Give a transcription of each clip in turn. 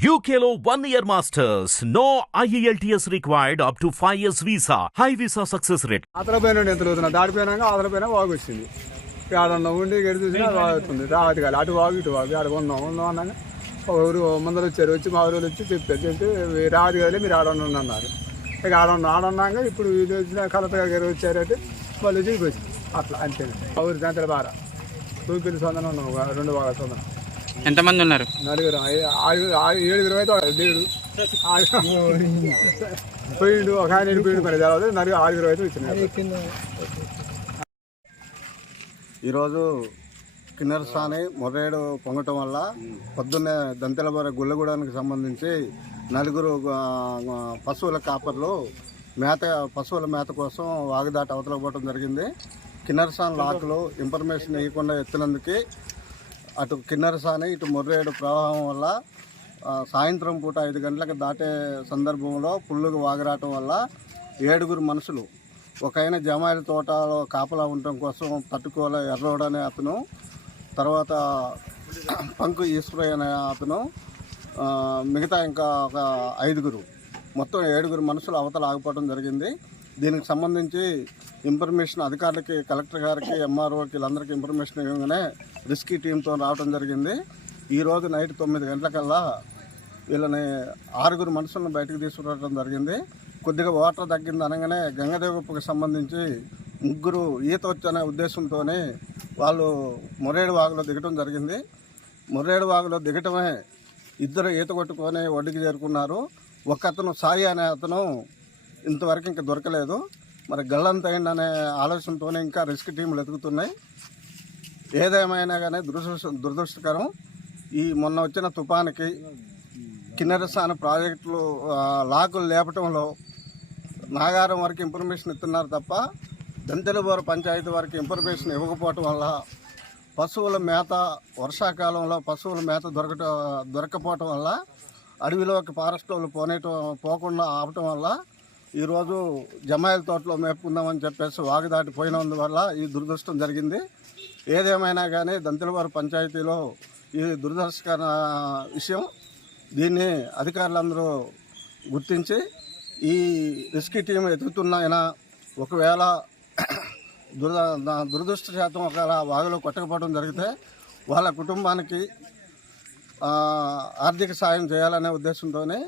UKLO 1 year masters. No IELTS required up to 5 years visa. High visa success rate. అతలపైన ఎంత లోతున్నా దాటిపోయినాక అతలపైన వాగు వచ్చింది. ఆడన్నా ఉండి గడి చూసినా వాగుతుంది. రావద్దు కాదు అటు వాగు ఇటు వాగు ఆడ ఉందాం అన్నాక ఊరు ముందర వచ్చారు. వచ్చి మా ఊరు వచ్చి చెప్తే రాదు కదా మీరు ఆడన్నా అన్నారు. ఇక ఆడన్నాక ఇప్పుడు ఇది వచ్చిన కలెక్టర్ గారు వచ్చారంటే వాళ్ళు చూపించి అట్లా అంతే. ఊరి గంటల బాగా తూపిల్లి సొందనం ఉన్నాం, 2 భాగాల సొందనం. ఎంతమంది ఉన్నారు? 4 7 అయితే లేడు పోయిండు. ఒక ఆయన పోయిండు మరి తెలవదు. 6 అయితే వచ్చినాయి. ఈరోజు కిన్నెరసాని మొర్రేడు పొంగటం వల్ల పొద్దున్నే దంతెలబోర గుళ్ళగూడానికి సంబంధించి 4 పశువుల కాపర్లు పశువుల మేత కోసం వాగుదాటి అవతల పోవడం జరిగింది. కిన్నెరసాని లాకులు ఇన్ఫర్మేషన్ ఇవ్వకుండా ఎత్తినందుకు అటు కిన్నెరసాని ఇటు మొర్రేడు ప్రవాహం వల్ల సాయంత్రం పూట 5 గంటలకు దాటే సందర్భంలో పుల్లుగా వాగరాటం వల్ల 7 మనుషులు, ఒక ఆయన జమాయిల తోటలో కాపలా ఉండటం కోసం తట్టుకోలే ఎర్రోడ్ అనే అతను, తర్వాత పంకు ఈశ్వరయ్య అనే అతను, మిగతా ఇంకా ఒక 5 మొత్తం 7 మనుషులు అవతల ఆగిపోవడం జరిగింది. దీనికి సంబంధించి ఇన్ఫర్మేషన్ అధికారులకి, కలెక్టర్ గారికి, ఎంఆర్ఓకి వీళ్ళందరికీ ఇన్ఫర్మేషన్ ఇవ్వగానే రెస్క్యూ టీంతో రావడం జరిగింది. ఈరోజు నైట్ 9 గంటలకల్లా వీళ్ళని 6 మనుషులను బయటకు తీసుకురావడం జరిగింది. కొద్దిగా వాటర్ తగ్గింది అనగానే గంగదేవప్పకి సంబంధించి 3 ఈత వచ్చనే ఉద్దేశంతోనే వాళ్ళు మొర్రేడు వాగులో దిగటం జరిగింది. మొర్రేడు వాగులో దిగటమే 2 ఈత కొట్టుకొని ఒడ్డుకి చేరుకున్నారు. ఒక అతను సాయి అనే అతను ఇంతవరకు ఇంకా దొరకలేదు. మరి గల్లంతైందనే ఆలోచనతోనే ఇంకా రెస్క్యూ టీంలు ఎదుగుతున్నాయి. ఏదేమైనా కానీ దురదృష్టకరం. ఈ మొన్న వచ్చిన తుఫానికి కిన్నెరసాని ప్రాజెక్టులు లాకులు లేపటంలో నాగారం వరకు ఇన్ఫర్మేషన్ ఇస్తున్నారు తప్ప దంతెలబోర పంచాయతీ వరకు ఇన్ఫర్మేషన్ ఇవ్వకపోవటం వల్ల పశువుల మేత వర్షాకాలంలో పశువుల మేత దొరకపోవటం వల్ల అడవిలోకి ఫారెస్ట్ వాళ్ళు పోకుండా ఆపటం వల్ల ఈరోజు జమాయిల తోటలో మేపుకుందామని చెప్పేసి వాగు దాటిపోయినందువల్ల ఈ దురదృష్టం జరిగింది. ఏదేమైనా కానీ దంతెలబోర పంచాయతీలో ఈ దురదృష్టకర విషయం. దీన్ని అధికారులందరూ గుర్తించి ఈ రెస్క్యూ టీం ఎదుగుతున్నా ఒకవేళ దురదృష్టశాతం ఒకవేళ వాగులో కొట్టకపోవడం జరిగితే వాళ్ళ కుటుంబానికి ఆర్థిక సాయం చేయాలనే ఉద్దేశంతోనే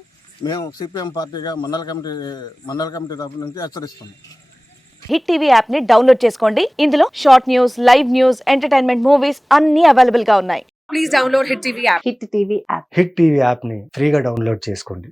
మేము సిపిఎం పార్టీగా మండల కమిటీ తరఫు నుంచి హెచ్చరిస్తున్నాం. హిట్ టీవీ యాప్ ని డౌన్లోడ్ చేసుకోండి. ఇందులో short news, live news, entertainment movies అన్ని అవైలబుల్ గా ఉన్నాయి. Please download hit TV app. Hit TV app ని ఫ్రీగా డౌన్లోడ్ చేసుకోండి.